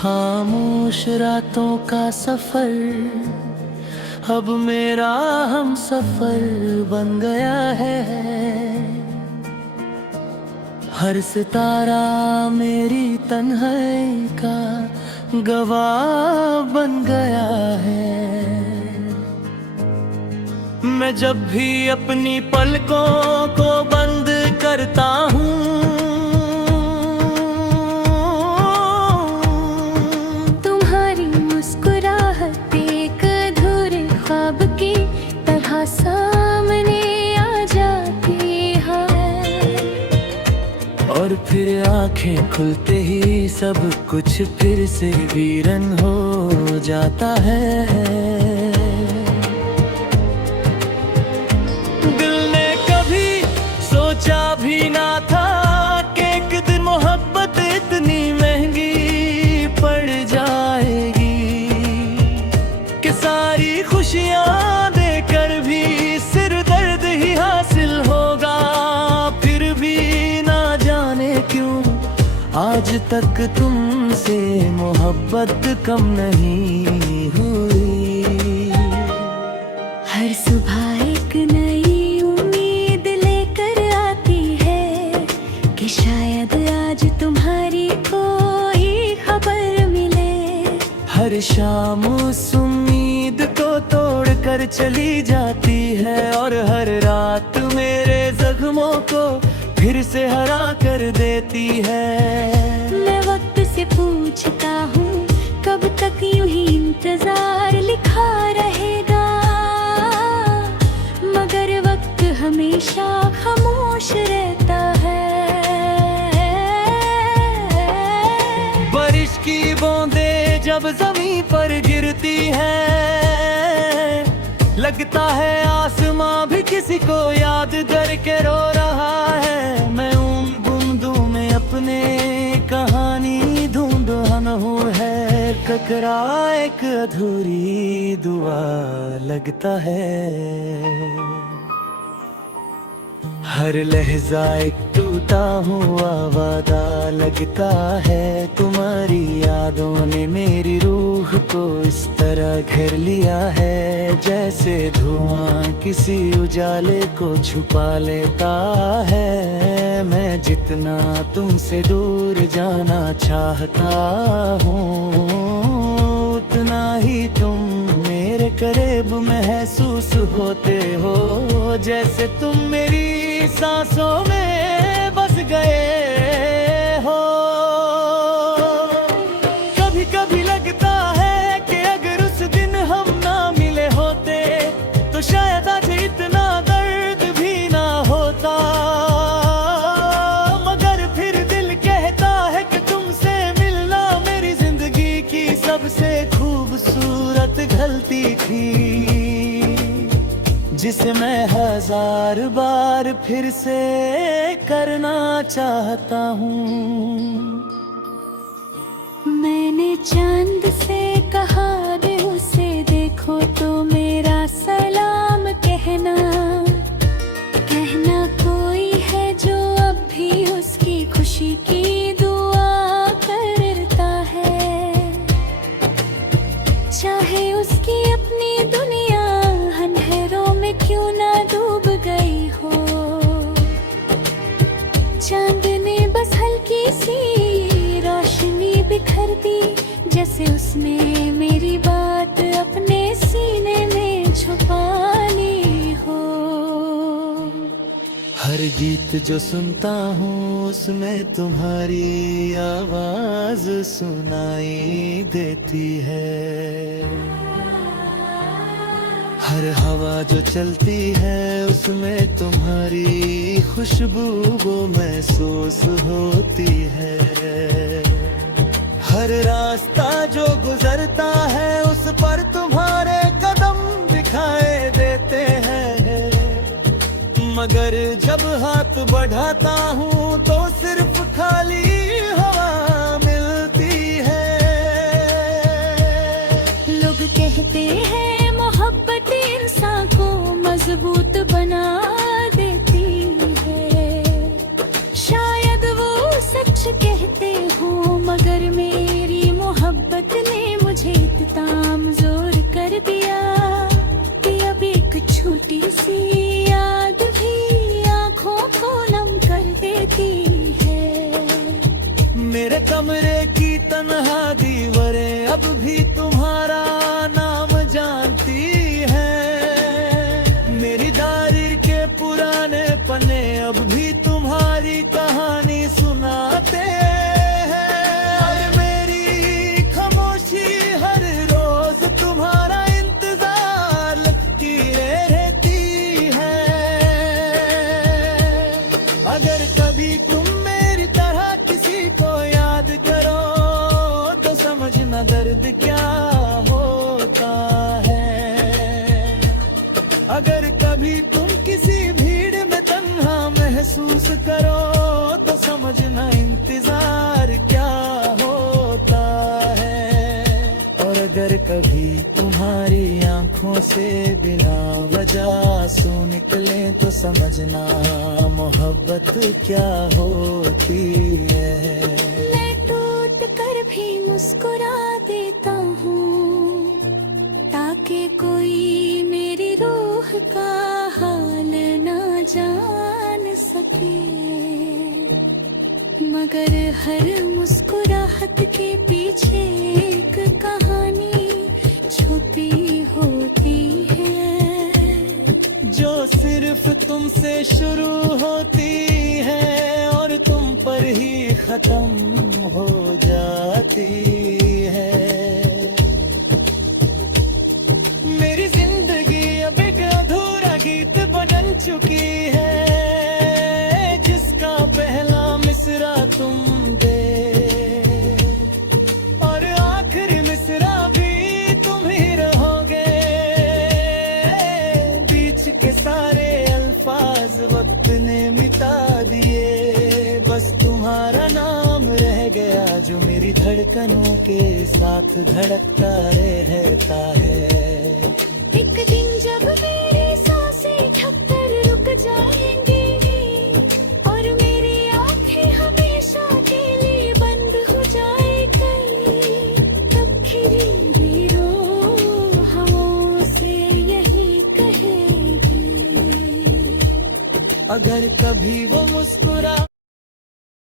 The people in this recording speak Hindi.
खामोश रातों का सफर अब मेरा हम सफर बन गया है। हर सितारा मेरी तन्हाई का गवाह बन गया है। मैं जब भी अपनी पलकों को बंद करता हूँ, तुम्हारी मुस्कुराहट एक अधूरे ख्वाब की तरह सामने आ जाती है। और फिर आंखें खुलते ही सब कुछ फिर से वीरन हो जाता है। सोचा भी ना था कि एक दिन मोहब्बत इतनी महंगी पड़ जाएगी, कि सारी खुशियां देकर भी सिर दर्द ही हासिल होगा। फिर भी ना जाने क्यों आज तक तुमसे मोहब्बत कम नहीं हुई। हर सुबह एक नई शायद आज तुम्हारी कोई खबर मिले। हर शाम उस उम्मीद को तोड़ कर चली जाती है, और हर रात मेरे जख्मों को फिर से हरा कर देती है। मैं वक्त से पूछता हूँ कब तक यूं ही इंतजार लिखा रहेगा, मगर वक्त हमेशा खामोश रहता है। बारिश की बूंदें जब जमीन पर गिरती है, लगता है आसमां भी किसी को याद करके रो रहा है। मैं उन बूंदों में अपने कहानी ढूंढ हूँ है, ककरा एक अधूरी दुआ लगता है। हर लहजा एक टूटा हुआ वादा लगता है। तुम्हारी यादों ने मेरी रूह को इस तरह घेर लिया है, जैसे धुआं किसी उजाले को छुपा लेता है। मैं जितना तुमसे दूर जाना चाहता हूँ, उतना ही तुम मेरे करीब महसूस होते हो, जैसे तुम मेरी सांसों में बस गए हो। कभी कभी लगता है कि अगर उस दिन हम ना मिले होते तो शायद आज इतना दर्द भी ना होता, मगर फिर दिल कहता है कि तुमसे मिलना मेरी जिंदगी की सबसे खूबसूरत गलती थी, जिसे मैं 1000 बार फिर से करना चाहता हूँ। मैंने चांद से कहा दे उसे देखो तो मेरा सलाम कहना, कहना कोई है जो अब भी उसकी खुशी की दुआ करता है। चाहे उसकी अपनी दुनिया अंधेरों में क्यों ना डूब गई हो, चांद ने बस हल्की सी रोशनी बिखर दी, जैसे उसने मेरी बात अपने सीने में छुपा ली हो। हर गीत जो सुनता हूँ उसमें तुम्हारी आवाज सुनाई देती है। हर हवा जो चलती है उसमें तुम्हारी खुशबू वो महसूस होती है। हर रास्ता जो गुजरता है उस पर तुम्हारे कदम दिखाई देते हैं, मगर जब हाथ बढ़ाता हूँ तो सिर्फ खाली हवा मिलती है। लोग कहते हैं मोहब्बत इंसान को मजबूत बना देती है, शायद वो सच कहते हो, मगर मेरी मोहब्बत कभी तुम मेरी तरह किसी को याद करो तो समझना दर्द क्या होता है। अगर कभी तुम किसी भीड़ में तन्हा महसूस करो तो समझना इंतजार क्या होता है। और अगर कभी तुम्हारी आंखों से बिना वजह आंसू निकले तो समझना मोहब्बत क्या होती है। मैं टूट कर भी मुस्कुरा देता हूँ ताकि कोई मेरी रूह का हाल ना जान सके, मगर हर मुस्कुराहट के पीछे एक कहानी छुपी होती है जो सिर्फ तुमसे शुरू होती है और तुम पर ही खत्म हो जाती है। मेरी जिंदगी अब एक अधूरा गीत बन चुकी है जिसका पहला मिसरा तुम दे और आखिरी मिसरा भी तुम ही रहोगे। बीच के सारे अल्फाज वक्त ने मिटा दिए, बस तुम्हारा नाम रह गया जो मेरी धड़कनों के साथ धड़कता रहता है। एक दिन जब मेरी सांसें ठहर रुक जाएंगी और मेरी आंखें हमेशा के लिए बंद हो जाएंगी, तब खिली रूह हवाओं से यही कहेगी। अगर कभी वो मुस्कुरा